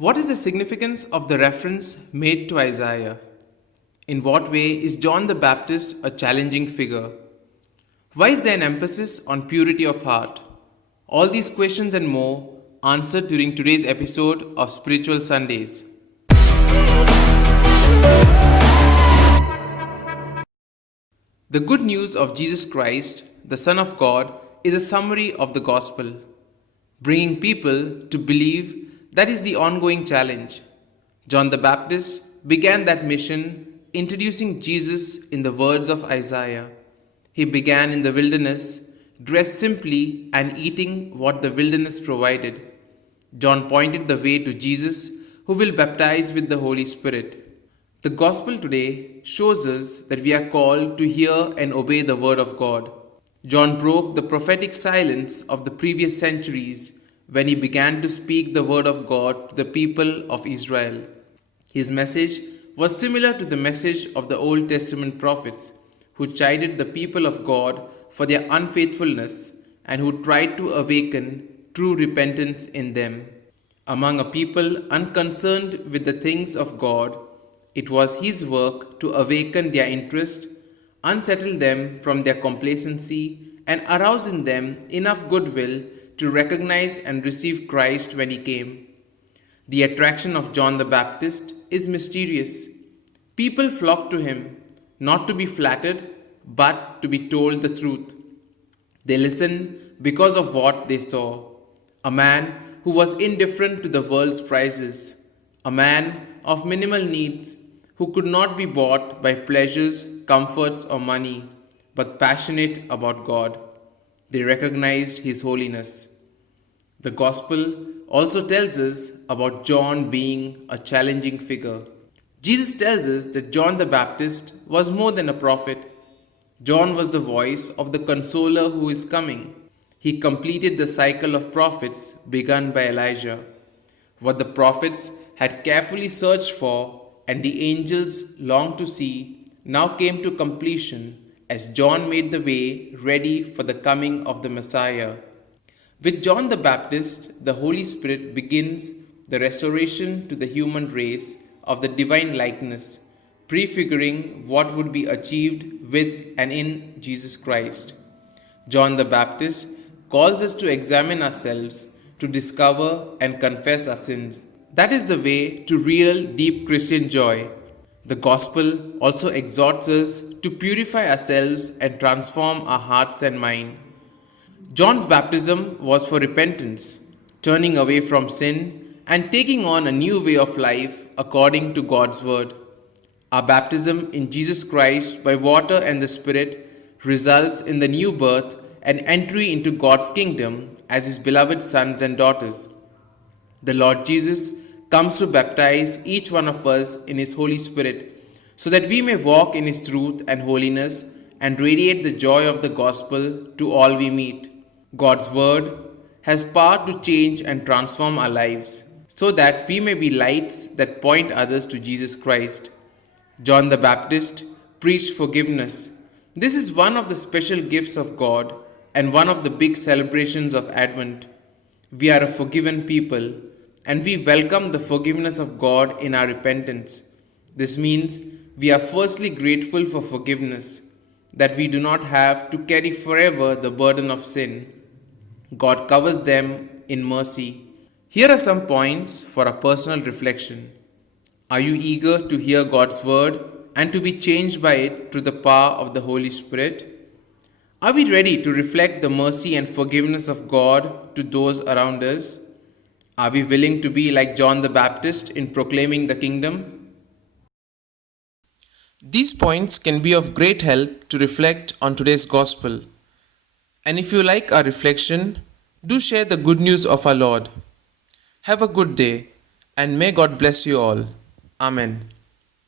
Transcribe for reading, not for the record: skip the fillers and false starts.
What is the significance of the reference made to Isaiah? In what way is John the Baptist a challenging figure? Why is there an emphasis on purity of heart? All these questions and more answered during today's episode of Spiritual Sundays. The good news of Jesus Christ, the Son of God, is a summary of the gospel. Bringing people to believe, that is the ongoing challenge. John the Baptist began that mission introducing Jesus in the words of Isaiah. He began in the wilderness, dressed simply and eating what the wilderness provided. John pointed the way to Jesus, who will baptize with the Holy Spirit. The gospel today shows us that we are called to hear and obey the word of God. John broke the prophetic silence of the previous centuries when he began to speak the word of God to the people of Israel. His message was similar to the message of the Old Testament prophets, who chided the people of God for their unfaithfulness and who tried to awaken true repentance in them. Among a people unconcerned with the things of God, it was his work to awaken their interest, unsettle them from their complacency, and arouse in them enough goodwill to recognize and receive Christ when he came. The attraction of John the Baptist is mysterious. People flock to him, not to be flattered, but to be told the truth. They listen because of what they saw. A man who was indifferent to the world's prizes, a man of minimal needs, who could not be bought by pleasures, comforts, or money, but passionate about God. They recognized his holiness. The Gospel also tells us about John being a challenging figure. Jesus tells us that John the Baptist was more than a prophet. John was the voice of the Consoler who is coming. He completed the cycle of prophets begun by Elijah. What the prophets had carefully searched for and the angels longed to see now came to completion as John made the way ready for the coming of the Messiah. With John the Baptist, the Holy Spirit begins the restoration to the human race of the divine likeness, prefiguring what would be achieved with and in Jesus Christ. John the Baptist calls us to examine ourselves, to discover and confess our sins. That is the way to real, deep Christian joy. The Gospel also exhorts us to purify ourselves and transform our hearts and mind. John's baptism was for repentance, turning away from sin and taking on a new way of life according to God's word. Our baptism in Jesus Christ by water and the Spirit results in the new birth and entry into God's kingdom as his beloved sons and daughters. The Lord Jesus comes to baptize each one of us in his Holy Spirit so that we may walk in his truth and holiness and radiate the joy of the gospel to all we meet. God's word has power to change and transform our lives so that we may be lights that point others to Jesus Christ. John the Baptist preached forgiveness. This is one of the special gifts of God and one of the big celebrations of Advent. We are a forgiven people and we welcome the forgiveness of God in our repentance. This means we are firstly grateful for forgiveness, that we do not have to carry forever the burden of sin. God covers them in mercy. Here are some points for a personal reflection. Are you eager to hear God's word and to be changed by it through the power of the Holy Spirit? Are we ready to reflect the mercy and forgiveness of God to those around us? Are we willing to be like John the Baptist in proclaiming the kingdom? These points can be of great help to reflect on today's gospel. And if you like our reflection, do share the good news of our Lord. Have a good day, and may God bless you all. Amen.